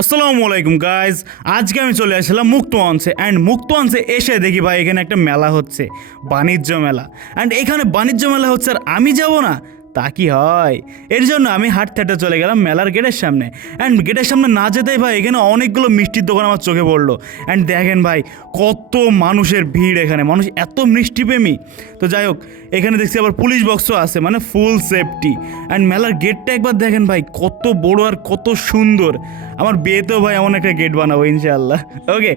আসসালামু আলাইকুম গাইজ, আজকে আমি চলে আসলাম মুক্তমঞ্চে। অ্যান্ড মুক্তমঞ্চে এসে দেখি ভাই এখানে একটা মেলা হচ্ছে, বাণিজ্য মেলা। অ্যান্ড এখানে বাণিজ্য মেলা হচ্ছে আর আমি যাব না, তা কি হয়? এর জন্য আমি হাঁটতে হাঁটতে চলে গেলাম মেলার গেটের সামনে। অ্যান্ড গেটের সামনে না যেতেই ভাই এখানে অনেকগুলো মিষ্টির দোকান আমার চোখে পড়লো। অ্যান্ড দেখেন ভাই কত মানুষের ভিড়, এখানে মানুষ এত মিষ্টিপ্রেমী। তো যাই হোক, এখানে দেখছি আবার পুলিশ বক্সও আছে, মানে ফুল সেফটি। অ্যান্ড মেলার গেটটা একবার দেখেন ভাই কত বড় আর কত সুন্দর। আমার বিয়েতেও ভাই এমন একটা গেট বানাবো ইনশাআল্লাহ। ওকে,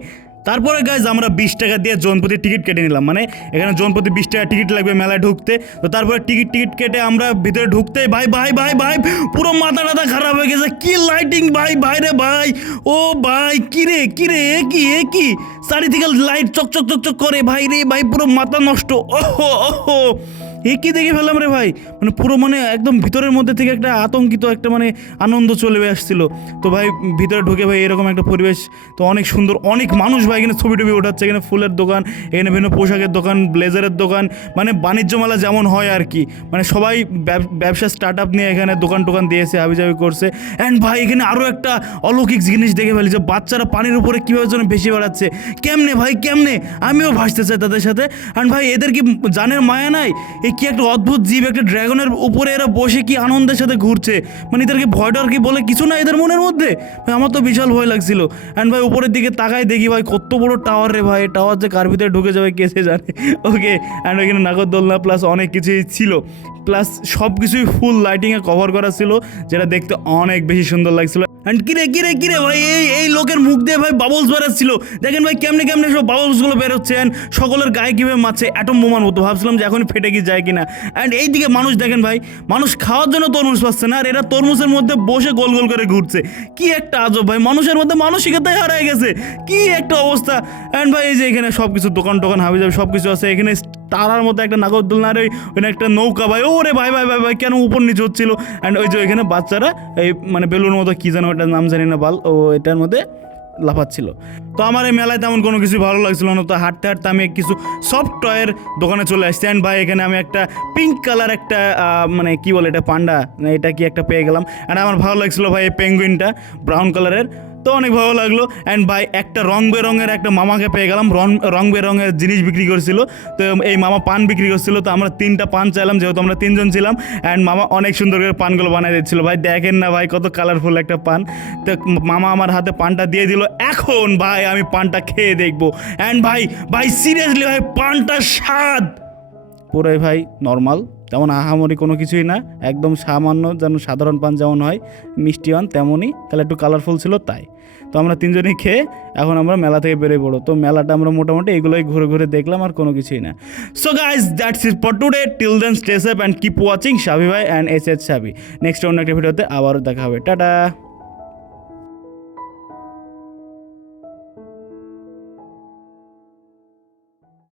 তারপরে গাইজ আমরা 20 টাকা দিয়ে জনপ্রতি টিকিট কেটে নিলাম, মানে এখানে জনপ্রতি 20 টাকা টিকিট লাগবে মেলায় ঢুকতে। তো তারপরে টিকিট কেটে আমরা ভিতরে ঢুকতেই ভাই ভাই ভাই ভাই পুরো মাথা টাথা খারাপ হয়ে গেছে। কি লাইটিং ভাই, বাইরে ভাই, ও ভাই কিরে কিরে এ কি চারিদিকে লাইট চকচক চকচক করে ভাই রে ভাই, পুরো মাথা নষ্ট। ওহো ওহো, এ কি দেখে ফেললাম রে ভাই, মানে পুরো মানে একদম ভিতরের মধ্যে থেকে একটা আতঙ্কিত একটা মানে আনন্দ চলে আসছিল। তো ভাই ভিতরে ঢুকে ভাই এরকম একটা পরিবেশ, তো অনেক সুন্দর, অনেক মানুষ ভাই এখানে ছবি টবি ওঠাচ্ছে। এখানে ফুলের দোকান, এখানে বিভিন্ন পোশাকের দোকান, ব্লেজারের দোকান, মানে বাণিজ্য মেলা যেমন হয় আর কি। মানে সবাই ব্যবসা স্টার্ট আপ নিয়ে এখানে দোকান টোকান দিয়েছে, হাবিজাবি করছে। অ্যান্ড ভাই এখানে আরও একটা অলৌকিক জিনিস দেখে ফেলি, যে বাচ্চারা পানির উপরে কীভাবে যেন ভেসে বেড়াচ্ছে। কেমনে ভাই কেমনে, আমিও ভাসতে চাই তাদের সাথে। অ্যান্ড ভাই এদের কি জানের মায়া নাই? কি একটা অদ্ভুত জীব, একটা ড্রাগনের উপরে এরা বসে কি আনন্দের সাথে ঘুরছে। মানে এদেরকে ভয় ডর কি বলে কিছু না এদের মনের মধ্যে। ভাই আমার তো বিশাল ভয় লাগছিল। অ্যান্ড ভাই উপরের দিকে তাকাই দেখি ভাই কত বড় টাওয়ার রে ভাই, টাওয়ার যে কার ভিতরে ঢুকে যাবে কে সে জানে। ওকে, অ্যান্ড ওইখানে নাগরদোলনা প্লাস অনেক কিছুই ছিল, প্লাস সব কিছুই ফুল লাইটিংয়ে কভার করা ছিল, যেটা দেখতে অনেক বেশি সুন্দর লাগছিল। অ্যান্ড কিরে কিরে কিরে ভাই এই লোকের মুখ দিয়ে ভাই বাবলস বেরোচ্ছিল। দেখেন ভাই কেমনে কেমনে সব বাবলসগুলো বেরোচ্ছে। অ্যান্ড সকলের গায়ে কীভাবে মারছে অ্যাটম বোমার মতো, ভাবছিলাম যে এখনই ফেটে কি যায় কিনা। অ্যান্ড এইদিকে মানুষ দেখেন ভাই, মানুষ খাওয়ার জন্য তরমুজ পাচ্ছে না, আর এরা তরমুজের মধ্যে বসে গোল গোল করে ঘুরছে। কি একটা আজব ভাই, মানুষের মধ্যে মানসিকতাই হারায় গেছে, কি একটা অবস্থা। অ্যান্ড ভাই এই যে এখানে সব কিছু দোকান টোকান হাবিজাবি সব কিছু আছে। এখানে তারার মধ্যে একটা নাগরদোলনার ওই একটা নৌকা ভাই, ওরে ভাই ভাই ভাই ভাই কেন উপর নিচে হচ্ছিল। অ্যান্ড ওই যে এখানে বাচ্চারা এই মানে বেলুর মতো কী যেন ওটার নাম জানি না বাল, ও এটার মধ্যে লাফাচ্ছিল। তো আমার এই মেলায় তেমন কোনো কিছু ভালো লাগছিল না। তো হাঁটতে হাঁটতে আমি কিছু সফট টয়ের দোকানে চলে আসছি। অ্যান্ড ভাই এখানে আমি একটা পিঙ্ক কালার একটা মানে কি বলে এটা পান্ডা না এটা কি একটা পেয়ে গেলাম। অ্যান্ড আমার ভালো লাগছিলো ভাই এই পেঙ্গুইনটা ব্রাউন কালারের, তো অনেক ভালো লাগলো। অ্যান্ড ভাই একটা রং বেরঙের একটা মামাকে পেয়ে গেলাম, রং বেরঙের জিনিস বিক্রি করছিল। তো এই মামা পান বিক্রি করছিল, তো আমরা 3টা পান চাইলাম যেহেতু আমরা 3জন ছিলাম। অ্যান্ড মামা অনেক সুন্দর করে পানগুলো বানিয়ে দিচ্ছিলো। ভাই দেখেন না ভাই কত কালারফুল একটা পান। তো মামা আমার হাতে পানটা দিয়ে দিল, এখন ভাই আমি পানটা খেয়ে দেখবো। অ্যান্ড ভাই ভাই সিরিয়াসলি ভাই পানটার স্বাদ পুরোই ভাই নর্মাল, তেমন আহামরি কোনো কিছুই না, একদম সামান্য যেন সাধারণ পান যেমন হয় মিষ্টি পান তেমনই, তাহলে একটু কালারফুল ছিল তাই। তো আমরা 3জনই খেয়ে এখন আমরা মেলা থেকে বেরিয়ে পড়ো। তো মেলাটা আমরা মোটামুটি এগুলোই ঘুরে ঘুরে দেখলাম, আর কোনো কিছুই না। So guys that's it for today, till then stay safe and keep watching Shabi ভাই and S H Shabi. Next অন্য একটা ভিডিওতে আবারও দেখা হবে, টাটা।